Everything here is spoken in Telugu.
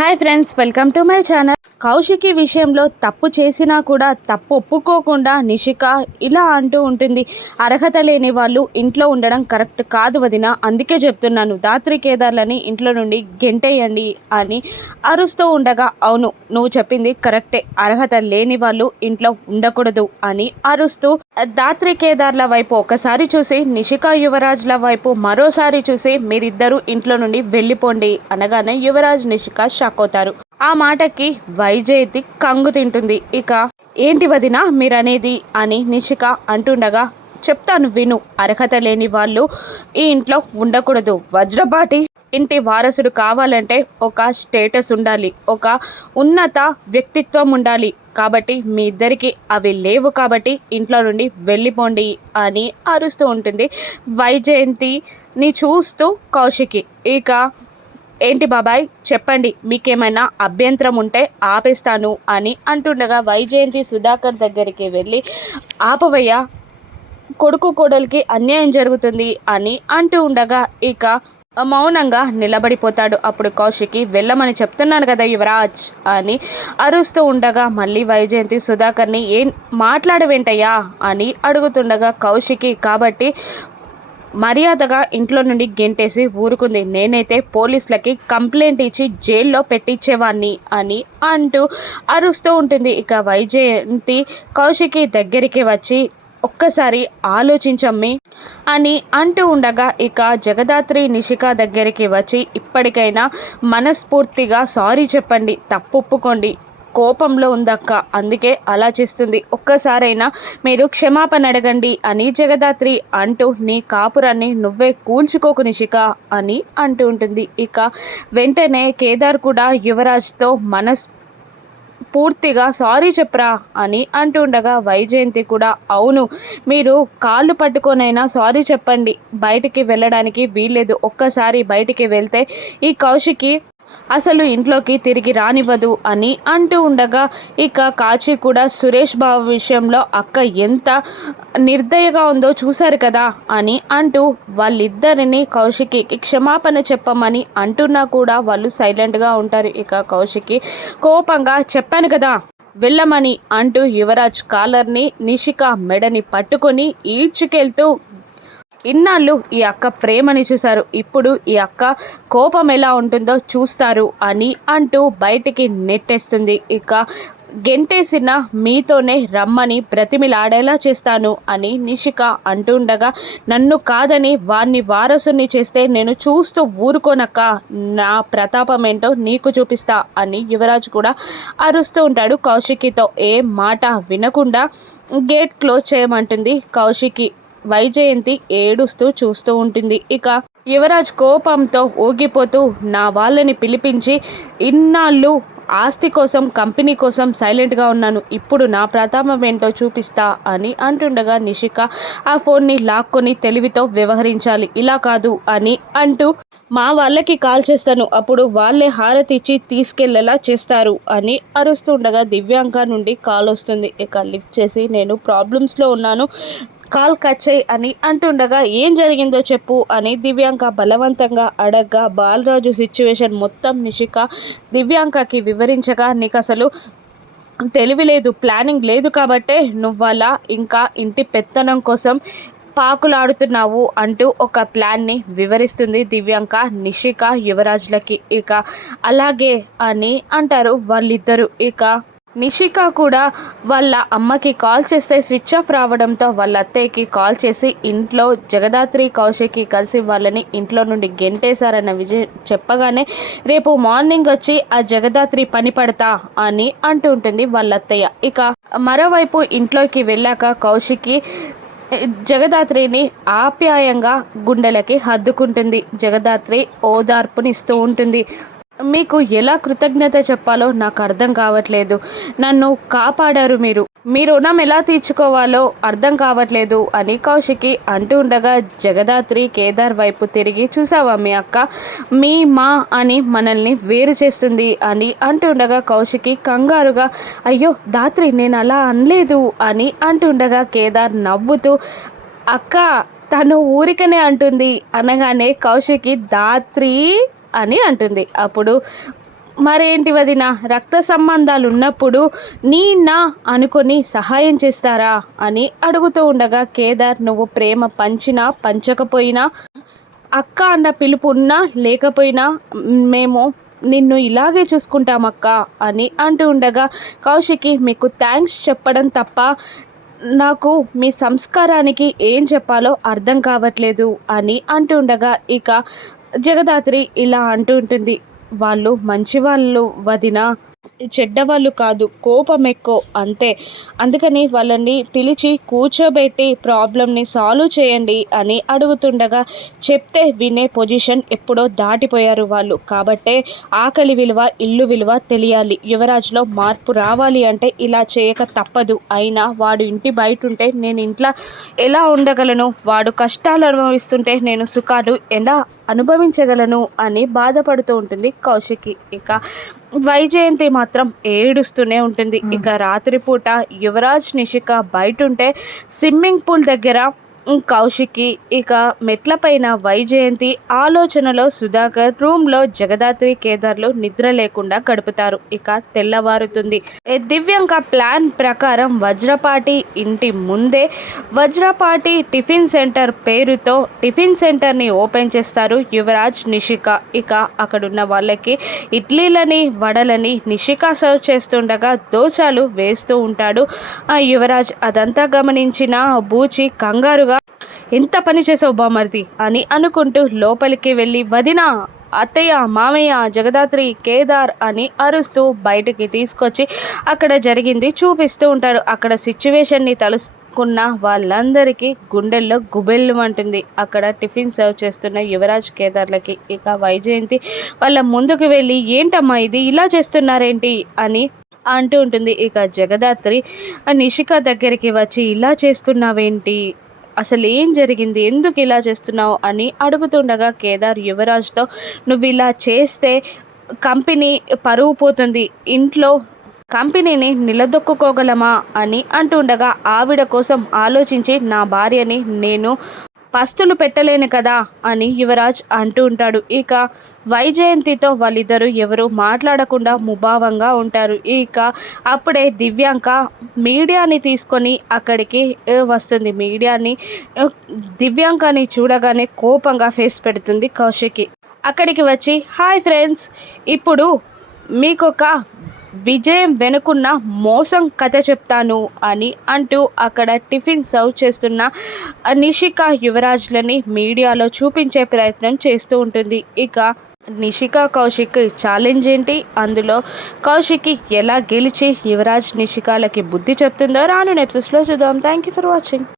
Hi friends, welcome to my channel. Kaushiki విషయంలో తప్పు చేసినా కూడా తప్పు ఒప్పుకోకుండా నిషిక ఇలా అంటూ ఉంటుంది. అర్హత లేని వాళ్ళు ఇంట్లో ఉండడం కరెక్ట్ కాదు వదిన, అందుకే చెప్తున్నాను ధాత్రి కేదార్లని ఇంట్లో నుండి గెంటేయండి అని అరుస్తూ ఉండగా, అవును నువ్వు చెప్పింది కరెక్టే, అర్హత లేని వాళ్ళు ఇంట్లో ఉండకూడదు అని అరుస్తూ ధాత్రి కేదార్ల వైపు ఒకసారి చూసి నిషిక యువరాజ్ల వైపు మరోసారి చూసి మీరిద్దరూ ఇంట్లో నుండి వెళ్ళిపోండి అనగానే యువరాజ్ నిషిక షాక్ అవుతారు. ఆ మాటకి వైజయంతి కంగు తింటుంది. ఇక ఏంటి వదిన మీరనేది అని నిషిక అంటుండగా, చెప్తాను విను, అర్హత లేని వాళ్ళు ఈ ఇంట్లో ఉండకూడదు. వజ్రపాటి ఇంటి వారసుడు కావాలంటే ఒక స్టేటస్ ఉండాలి, ఒక ఉన్నత వ్యక్తిత్వం ఉండాలి. కాబట్టి మీ ఇద్దరికి అవి లేవు, కాబట్టి ఇంట్లో నుండి వెళ్ళిపోండి అని అరుస్తూ ఉంటుంది వైజయంతిని చూస్తూ కౌశికి. ఇక ఏంటి బాబాయ్ చెప్పండి, మీకేమైనా అభ్యంతరం ఉంటే ఆపేస్తాను అని అంటుండగా వైజయంతి సుధాకర్ దగ్గరికి వెళ్ళి, ఆపవయ్య, కొడుకు కోడలికి అన్యాయం జరుగుతుంది అని అంటూ ఉండగా ఇక మౌనంగా నిలబడిపోతాడు. అప్పుడు కౌశికి, వెళ్ళమని చెప్తున్నాను కదా యువరాజ్ అని అరుస్తూ ఉండగా మళ్ళీ వైజయంతి సుధాకర్ని ఏం మాట్లాడవేంటయ్యా అని అడుగుతుండగా కౌశికి, కాబట్టి మర్యాదగా ఇంట్లో నుండి గెంటేసి ఊరుకుంది, నేనైతే పోలీసులకి కంప్లైంట్ ఇచ్చి జైల్లో పెట్టించేవాడిని అని అంటూ అరుస్తూ ఉంటుంది. ఇక వైజయంతి కౌశికి దగ్గరికి వచ్చి, ఒక్కసారి ఆలోచించమ్మి అని అంటూ ఉండగా ఇక జగదాత్రి నిషిక దగ్గరికి వచ్చి, ఇప్పటికైనా మనస్ఫూర్తిగా సారీ చెప్పండి, తప్పు ఒప్పుకోండి, కోపంలో ఉందక్క, అందుకే అలా చేస్తుంది, ఒక్కసారైనా మీరు క్షమాపణ అడగండి అని జగదాత్రి అంటూ, నీ కాపురాన్ని నువ్వే కూల్చుకోకు నిషిక అని అంటూ ఉంటుంది. ఇక వెంటనే కేదార్ కూడా యువరాజ్తో పూర్తిగా సారీ చెప్పరా అని అంటుండగా వైజయంతి కూడా, అవును మీరు కాళ్ళు పట్టుకొనైనా సారీ చెప్పండి, బయటికి వెళ్ళడానికి వీల్లేదు, ఒక్కసారి బయటికి వెళ్తే ఈ కౌశికి అసలు ఇంట్లోకి తిరిగి రానివ్వదు అని అంటూ ఉండగా ఇక కాచి కూడా, సురేష్ బాబు విషయంలో అక్క ఎంత నిర్దయగా ఉందో చూశారు కదా అని అంటూ వాళ్ళిద్దరిని కౌశికి క్షమాపణ చెప్పమని అంటున్నా కూడా వాళ్ళు సైలెంట్గా ఉంటారు. ఇక కౌశికి కోపంగా, చెప్పాను కదా వెళ్ళమని అంటూ యువరాజ్ కాలర్ని నిషిక మెడని పట్టుకొని ఈడ్చుకెళ్తూ, ఇన్నాళ్ళు ఈ అక్క ప్రేమని చూశారు, ఇప్పుడు ఈ అక్క కోపం ఎలా ఉంటుందో చూస్తారు అని అంటూ బయటికి నెట్టేస్తుంది. ఇక గెంటేసిన మీతోనే రమ్మని బ్రతిమిలాడేలా చేస్తాను అని నిషిక అంటుండగా, నన్ను కాదని వాణ్ణి వారసుని చేస్తే నేను చూస్తూ ఊరుకోనక్క, నా ప్రతాపం ఏంటో నీకు చూపిస్తా అని యువరాజ్ కూడా అరుస్తూ ఉంటాడు. కౌశికితో ఏ మాట వినకుండా గేట్ క్లోజ్ చేయమంటుంది కౌశికి. వైజయంతి ఏడుస్తూ చూస్తూ ఉంటుంది. ఇక యువరాజ్ కోపంతో ఊగిపోతూ, నా వాళ్ళని పిలిపించి ఇన్నాళ్ళు ఆస్తి కోసం కంపెనీ కోసం సైలెంట్గా ఉన్నాను, ఇప్పుడు నా ప్రతాపం ఏంటో చూపిస్తా అని అంటుండగా నిషిక ఆ ఫోన్ని లాక్కొని తెలివితో వ్యవహరించాలి, ఇలా కాదు అని అంటూ, మా వాళ్ళకి కాల్ చేస్తాను, అప్పుడు వాళ్ళే హారతి ఇచ్చి తీసుకెళ్లేలా చేస్తారు అని అరుస్తుండగా దివ్యాంక నుండి కాల్ వస్తుంది. ఇక లిఫ్ట్ చేసి, నేను ప్రాబ్లమ్స్లో ఉన్నాను, కాల్ కట్ చేయి అని అంటుండగా, ఏం జరిగిందో చెప్పు అని దివ్యాంక బలవంతంగా అడగ్గా బాలరాజు సిచ్యువేషన్ మొత్తం నిషిక దివ్యాంకకి వివరించగా, నీకు అసలు తెలివి లేదు, ప్లానింగ్ లేదు, కాబట్టే నువ్వలా ఇంకా ఇంటి పెత్తనం కోసం పాకులాడుతున్నావు అంటూ ఒక ప్లాన్ని వివరిస్తుంది దివ్యాంక నిషిక యువరాజ్లకి. ఇక అలాగే అని అంటారు వాళ్ళిద్దరూ. ఇక నిషిక కూడా వాళ్ళ అమ్మకి కాల్ చేస్తే స్విచ్ ఆఫ్ రావడంతో వాళ్ళ అత్తయ్యకి కాల్ చేసి ఇంట్లో జగదాత్రి కౌశికి కలిసి వాళ్ళని ఇంట్లో నుండి గెంటేశారన్న విజయం చెప్పగానే, రేపు మార్నింగ్ వచ్చి ఆ జగదాత్రి పని పడతా అని అంటూ ఉంటుంది వాళ్ళ అత్తయ్య. ఇక మరోవైపు ఇంట్లోకి వెళ్ళాక కౌశికి జగదాత్రిని ఆప్యాయంగా గుండెలకి హద్దుకుంటుంది. జగదాత్రి ఓదార్పునిస్తూ ఉంటుంది. మీకు ఎలా కృతజ్ఞత చెప్పాలో నాకు అర్థం కావట్లేదు, నన్ను కాపాడారు మీరు, మీ రుణం ఎలా తీర్చుకోవాలో అర్థం కావట్లేదు అని కౌశికి అంటూ ఉండగా జగదాత్రి కేదార్ వైపు తిరిగి, చూసావా మీ అక్క మీ మా అని మనల్ని వేరు చేస్తుంది అని అంటుండగా కౌశికి కంగారుగా, అయ్యో దాత్రి నేను అలా అనలేదు అని అంటుండగా కేదార్ నవ్వుతూ, అక్క తను ఊరికనే అంటుంది అనగానే కౌశికి దాత్రి అని అంటుంది. అప్పుడు మరేంటి వదిన, రక్త సంబంధాలు ఉన్నప్పుడు నా అనుకొని సహాయం చేస్తారా అని అడుగుతూ ఉండగా కేదార్, నువ్వు ప్రేమ పంచినా పంచకపోయినా, అక్క అన్న పిలుపు ఉన్నా లేకపోయినా మేము నిన్ను ఇలాగే చూసుకుంటామక్క అని అంటూ ఉండగా కౌశికి, మీకు థ్యాంక్స్ చెప్పడం తప్ప నాకు మీ సంస్కారానికి ఏం చెప్పాలో అర్థం కావట్లేదు అని అంటూ ఉండగా ఇక జగదాత్రి ఇలా అంటూ ఉంటుంది, వాళ్ళు మంచివాళ్ళు వదిన, చెడ్డవాళ్ళు కాదు, కోపం ఎక్కువ అంతే. అందుకని వాళ్ళని పిలిచి కూర్చోబెట్టి ప్రాబ్లమ్ని సాల్వ్ చేయండి అని అడుగుతుండగా, చెప్తే వినే పొజిషన్ ఎప్పుడో దాటిపోయారు వాళ్ళు. కాబట్టే ఆకలి విలువ, ఇల్లు విలువ తెలియాలి. యువరాజ్లో మార్పు రావాలి అంటే ఇలా చేయక తప్పదు. అయినా వాడు ఇంటి బయట ఉంటే నేను ఇంట్లో ఎలా ఉండగలను? వాడు కష్టాలు అనుభవిస్తుంటే నేను సుఖాలు ఎలా అనుభవించగలను అని బాధపడుతూ ఉంటుంది కౌశికి. ఇక వైజయంతి మాత్రం ఏడుస్తూనే ఉంటుంది. ఇక రాత్రిపూట యువరాజ్, నిషిక బయట ఉంటే స్విమ్మింగ్ పూల్ దగ్గర కౌశికి, ఇక మెట్లపైన వైజయంతి, ఆలోచనలో సుధాకర్, రూమ్లో జగదాత్రి, కేదార్లు నిద్ర లేకుండా గడుపుతారు. ఇక తెల్లవారుతుంది. దివ్యాంక ప్లాన్ ప్రకారం వజ్రపాటి ఇంటి ముందే వజ్రపాటి టిఫిన్ సెంటర్ పేరుతో టిఫిన్ సెంటర్ని ఓపెన్ చేస్తారు యువరాజ్, నిషిక. ఇక అక్కడున్న వాళ్ళకి ఇడ్లీలని, వడలని నిషిక సర్వ్ చేస్తుండగా దోశలు వేస్తూ ఉంటాడు ఆ యువరాజ్. అదంతా గమనించిన బూచి కంగారుగా, ఎంత పని చేసావు బామర్ది అని అనుకుంటూ లోపలికి వెళ్ళి, వదిన, అత్తయ్య, మామయ్య, జగదాత్రి, కేదార్ అని అరుస్తూ బయటికి తీసుకొచ్చి అక్కడ జరిగింది చూపిస్తూ ఉంటాడు. అక్కడ సిచ్యువేషన్ని తెలుసుకున్న వాళ్ళందరికీ గుండెల్లో గుబెళ్ళు అంటుంది. అక్కడ టిఫిన్ సర్వ్ చేస్తున్న యువరాజ్, కేదార్లకి. ఇక వైజయంతి వాళ్ళ ముందుకు వెళ్ళి, ఏంటమ్మా ఇది, ఇలా చేస్తున్నారేంటి అని అంటూ ఉంటుంది. ఇక జగదాత్రి నిషిక దగ్గరికి వచ్చి, ఇలా చేస్తున్నావేంటి, అసలు ఏం జరిగింది, ఎందుకు ఇలా చేస్తున్నావు అని అడుగుతుండగా కేదార్ యువరాజ్తో, నువ్వు ఇలా చేస్తే కంపెనీ పరువు పోతుంది, ఇంట్లో కంపెనీని నిలదొక్కుకోగలమా అని అంటుండగా, ఆవిడ కోసం ఆలోచించి నా భార్యని నేను పస్తులు పెట్టలేను కదా అని యువరాజ్ అంటూ ఉంటాడు. ఇక వైజయంతితో వాళ్ళిద్దరూ ఎవరు మాట్లాడకుండా ముభావంగా ఉంటారు. ఇక అప్పుడే దివ్యాంక మీడియాని తీసుకొని అక్కడికి వస్తుంది. మీడియాని దివ్యాంకని చూడగానే కోపంగా ఫేస్ పెడుతుంది కౌశికి. అక్కడికి వచ్చి, హాయ్ ఫ్రెండ్స్, ఇప్పుడు మీకొక విజయం వెనుకున్న మోసం కథ చెప్తాను అని అంటూ అక్కడ టిఫిన్ సర్వ్ చేస్తున్న నిషిక, యువరాజ్లని మీడియాలో చూపించే ప్రయత్నం చేస్తూ ఉంటుంది. ఇక నిషిక, కౌశిక్ ఛాలెంజ్ ఏంటి, అందులో కౌశికి ఎలా గెలిచి యువరాజ్, నిషికాలకి బుద్ధి చెప్తుందో రాను ఎపిసోడ్స్లో చూద్దాం. Thank you for watching.